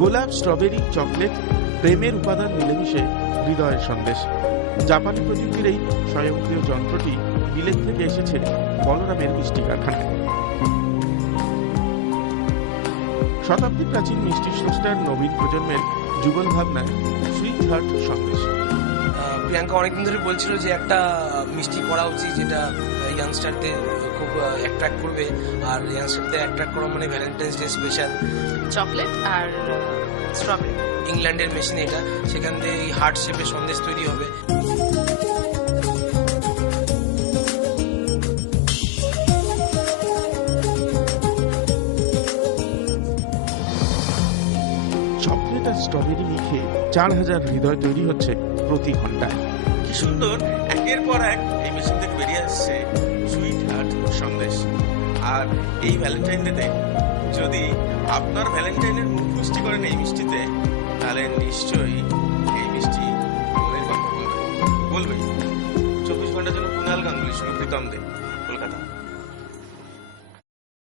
গোলাপ, strawberry, chocolate, প্রেমের উপাদান মিলেমিশে হৃদয়ের সন্দেশ। জাপানি প্রযুক্তির এই স্বয়ংক্রিয় যন্ত্রটি বিলেত থেকে এসেছে বলরামের মিষ্টি কারখানায়। শতাব্দী প্রাচীন মিষ্টি স্রষ্টার নবীন প্রজন্মের যুগল ভাবনায় সুইট হার্ট সন্দেশ। প্রিয়াঙ্কা অনেকদিন ধরে বলছিল যে একটা মিষ্টি করা উচিত যেটা ইয়াংস্টারদের খুব অ্যাট্রাক্ট করবে, আর ইয়াংস্টারদের অ্যাট্রাক্ট করা মানে ভ্যালেন্টাইন্স ডে স্পেশাল চকলেট আর স্ট্রবেরি। ইংল্যান্ডের মেশিন এটা, সেখান থেকে এই হার্ট শেপের সন্দেশ তৈরি হবে। চকলেট আর স্ট্রবেরি মিখে 4000 হৃদয় তৈরি হচ্ছে প্রতি ঘন্টায়। কি সুন্দর একের পর এক এই মেশিন থেকে বেরিয়ে আসছে সুইট হার্ট সন্দেশ। আর এই ভ্যালেন্টাইন ডেতে যদি আপনার ভ্যালেন্টাইনের মুখ মিষ্টি করেন এই মিষ্টিতে, তাহলে নিশ্চয়ই এই মিষ্টি মনের কথা বলবে। 24 ঘন্টার জন্য কুণাল গাঙ্গুলির সঙ্গে প্রীতম দে, কলকাতা।